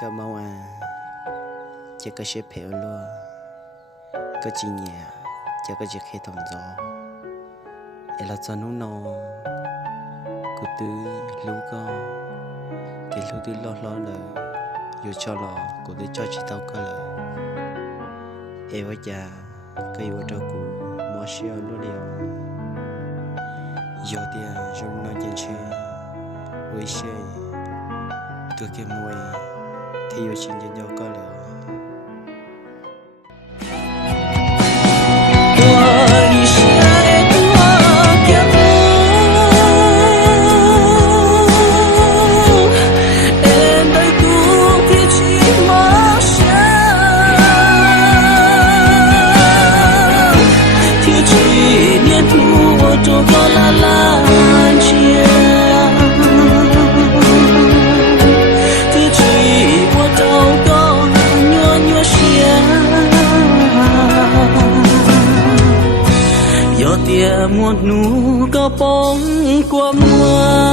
Cơ mau à, chỉ có xếp phèo luôn, có chi nhẹ, chỉ có chỉ khi thòng gió, em là cho nó no, cứ từ lú co, cái lú từ lo rồi, dù cho lo, cứ từ cho chị tao có lời, em ở nhà, cái yêu cho cụ, mua xe luôn liều, giờ thì trong nó chân chơi, với xe, từ cái mùi thì yêu chính cho nhau có lời. Một nụ có bóng qua mưa